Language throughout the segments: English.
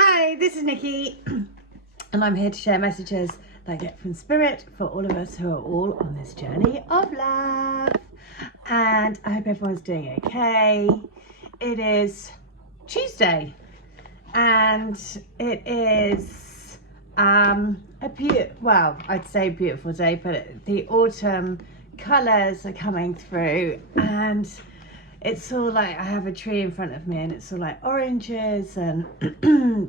Hi, this is Nikki, and I'm here to share messages that I get from Spirit for all of us who are all on this journey of love. And I hope everyone's doing okay. It is Tuesday, and it is I'd say beautiful day, but the autumn colours are coming through, and it's all like I have a tree in front of me and it's all like oranges and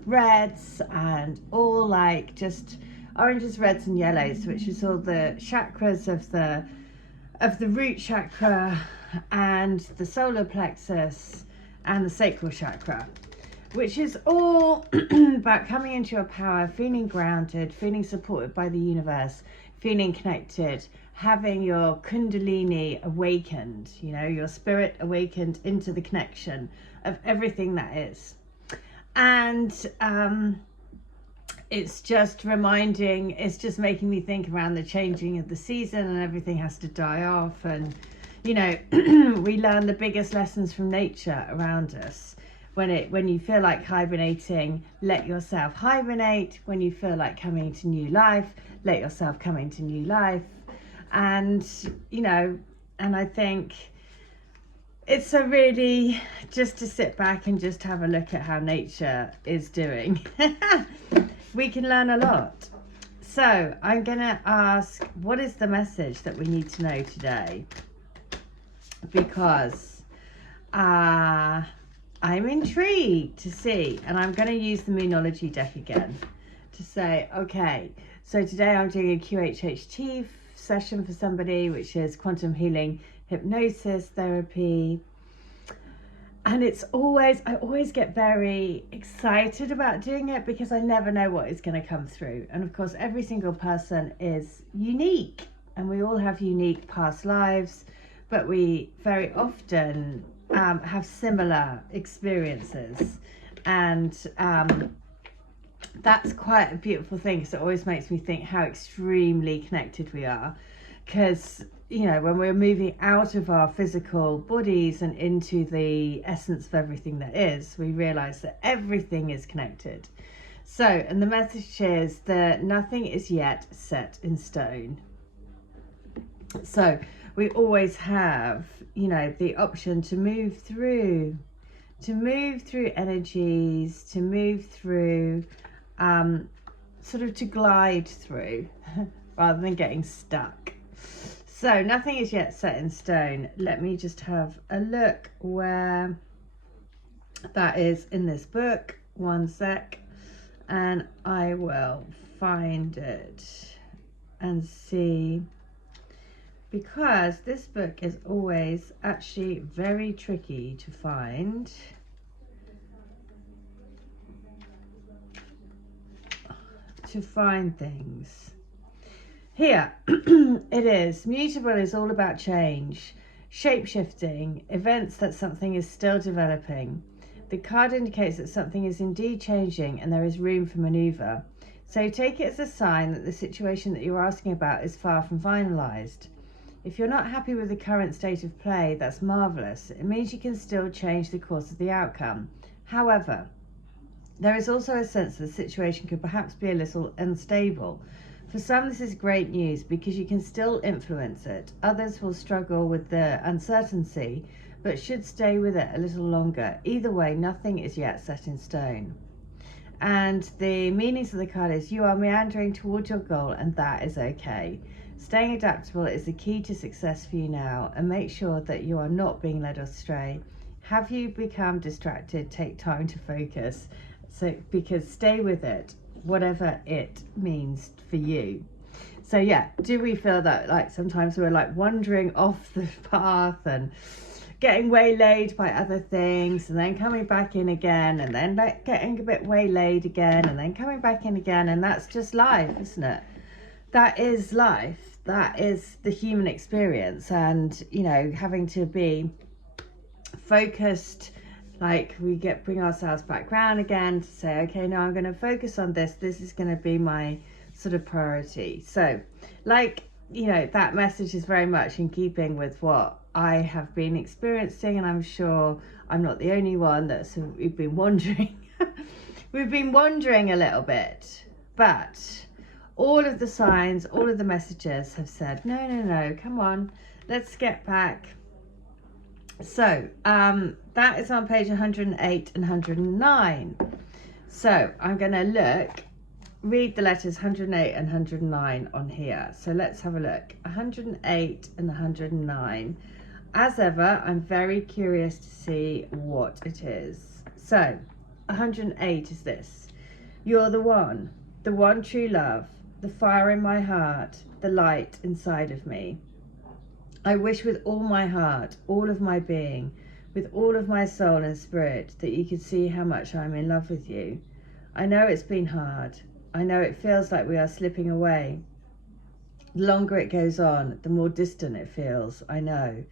reds and all like just oranges, reds and yellows, which is all the chakras of the root chakra and the solar plexus and the sacral chakra, which is all about coming into your power, feeling grounded, feeling supported by the universe, feeling connected, having your kundalini awakened, you know, your spirit awakened into the connection of everything that is. And it's just making me think around the changing of the season, and everything has to die off. And, you know, we learn the biggest lessons from nature around us. When you feel like hibernating, let yourself hibernate. When you feel like coming to new life, let yourself come into new life. And, you know, and I think it's a really just to sit back and just have a look at how nature is doing. We can learn a lot. So I'm going to ask, what is the message that we need to know today? Because I'm intrigued to see, and I'm going to use the Moonology deck again to say, okay, so today I'm doing a QHHT session for somebody, which is quantum healing hypnosis therapy. And I always get very excited about doing it because I never know what is going to come through. And of course, every single person is unique and we all have unique past lives, but we very often have similar experiences. And that's quite a beautiful thing, because it always makes me think how extremely connected we are. Because, you know, when we're moving out of our physical bodies and into the essence of everything that is, we realize that everything is connected. So, and the message is that nothing is yet set in stone. So we always have, you know, the option to move through energies, to move through, sort of to glide through rather than getting stuck. So nothing is yet set in stone. Let me just have a look where that is in this book. One sec, and I will find it and see, because this book is always actually very tricky to find. Things. Here it is. Mutable is all about change, shape-shifting, events that something is still developing. The card indicates that something is indeed changing and there is room for maneuver. So take it as a sign that the situation that you're asking about is far from finalized. If you're not happy with the current state of play, that's marvelous. It means you can still change the course of the outcome. However, there is also a sense that the situation could perhaps be a little unstable. For some, this is great news because you can still influence it. Others will struggle with the uncertainty, but should stay with it a little longer. Either way, nothing is yet set in stone. And the meanings of the card is, you are meandering toward your goal, and that is okay. Staying adaptable is the key to success for you now, and make sure that you are not being led astray. Have you become distracted? Take time to focus. So, because stay with it, whatever it means for you. So yeah, do we feel that like sometimes we're like wandering off the path and getting waylaid by other things, and then coming back in again, and then like getting a bit waylaid again, and then coming back in again? And that's just life, isn't it? That is life. That is the human experience. And, you know, having to be focused, like we bring ourselves back round again to say, okay, now I'm going to focus on this. This is going to be my sort of priority. So, like, you know, that message is very much in keeping with what I have been experiencing, and I'm sure I'm not the only one that's been wondering we've been wandering a little bit, but all of the signs, all of the messages have said, no, come on, let's get back. So that is on page 108 and 109. So I'm going to read the letters 108 and 109 on here. So let's have a look. 108 and 109. As ever, I'm very curious to see what it is. So 108 is this. You're the one true love, the fire in my heart, the light inside of me. I wish with all my heart, all of my being, with all of my soul and spirit, that you could see how much I'm in love with you. I know it's been hard. I know it feels like we are slipping away. The longer it goes on, the more distant it feels, I know.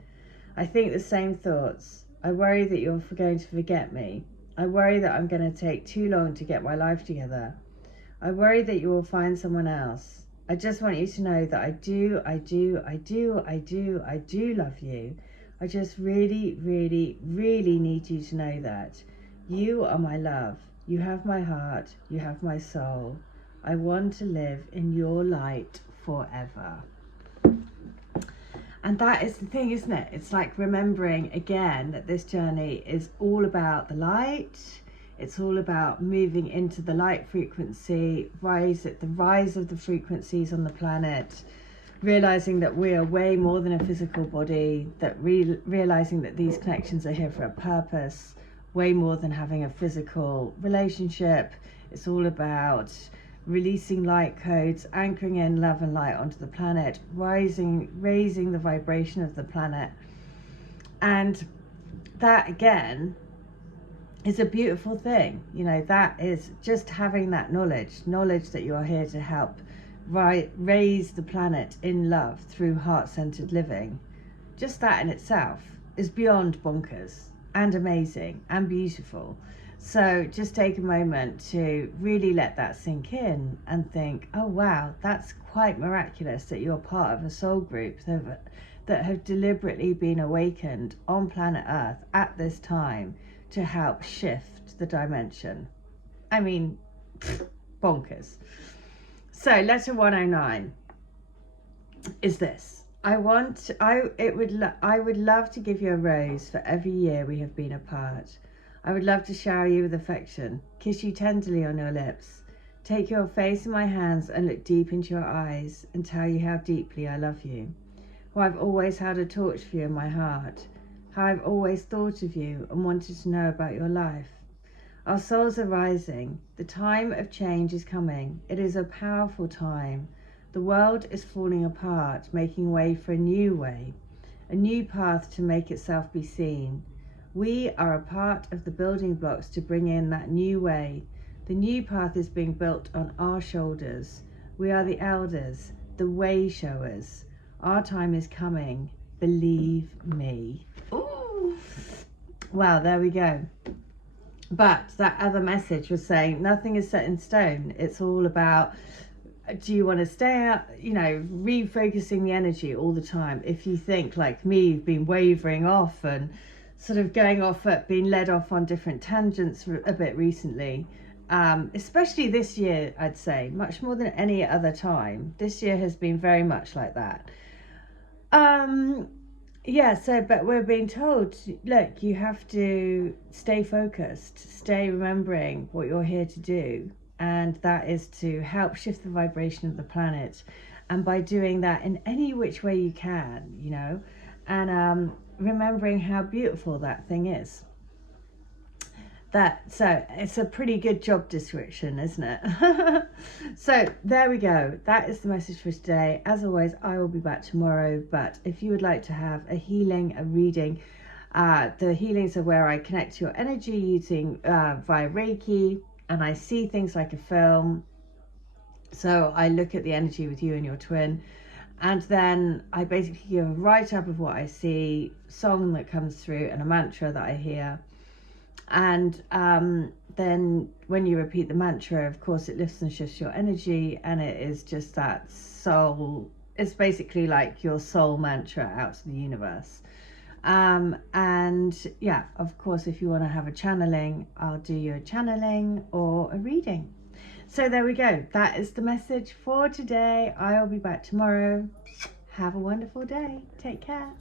I think the same thoughts. I worry that you're going to forget me. I worry that I'm going to take too long to get my life together. I worry that you will find someone else. I just want you to know that I do love you. I just really, really, really need you to know that. You are my love. You have my heart. You have my soul. I want to live in your light forever. And that is the thing, isn't it? It's like remembering again that this journey is all about the light. It's all about moving into the light frequency, the rise of the frequencies on the planet, realizing that we are way more than a physical body, that realizing that these connections are here for a purpose, way more than having a physical relationship. It's all about releasing light codes, anchoring in love and light onto the planet, raising the vibration of the planet. And that again is a beautiful thing. You know, that is just having that knowledge that you are here to help raise the planet in love through heart-centered living. Just that in itself is beyond bonkers and amazing and beautiful. So just take a moment to really let that sink in and think, oh wow, that's quite miraculous that you're part of a soul group that have deliberately been awakened on planet Earth at this time to help shift the dimension. I mean, bonkers. So letter 109 is this. I would love to give you a rose for every year we have been apart. I would love to shower you with affection, kiss you tenderly on your lips, take your face in my hands and look deep into your eyes and tell you how deeply I love you. How I've always held a torch for you in my heart. How I've always thought of you and wanted to know about your life. Our souls are rising. The time of change is coming. It is a powerful time. The world is falling apart, making way for a new path to make itself be seen. We are a part of the building blocks to bring in that new way. The new path is being built on our shoulders. We are the elders, the way showers. Our time is coming. Believe me. Ooh. Wow, there we go. But that other message was saying nothing is set in stone. It's all about, do you want to stay out, refocusing the energy all the time. If you think like me, you've been wavering off and sort of being led off on different tangents a bit recently, especially this year, I'd say, much more than any other time. This year has been very much like that. But we're being told, look, you have to stay focused, stay remembering what you're here to do. And that is to help shift the vibration of the planet. And by doing that in any which way you can, and remembering how beautiful that thing is. So it's a pretty good job description, isn't it? So there we go. That is the message for today. As always, I will be back tomorrow. But if you would like to have a reading, the healings are where I connect to your energy using via Reiki, and I see things like a film. So I look at the energy with you and your twin, and then I basically give a write-up of what I see, song that comes through, and a mantra that I hear. And then when you repeat the mantra, of course, it lifts and shifts your energy, and it is just that soul. It's basically like your soul mantra out to the universe. And yeah, of course, if you want to have a channeling, I'll do you a channeling or a reading. So there we go. That is the message for today. I'll be back tomorrow. Have a wonderful day. Take care.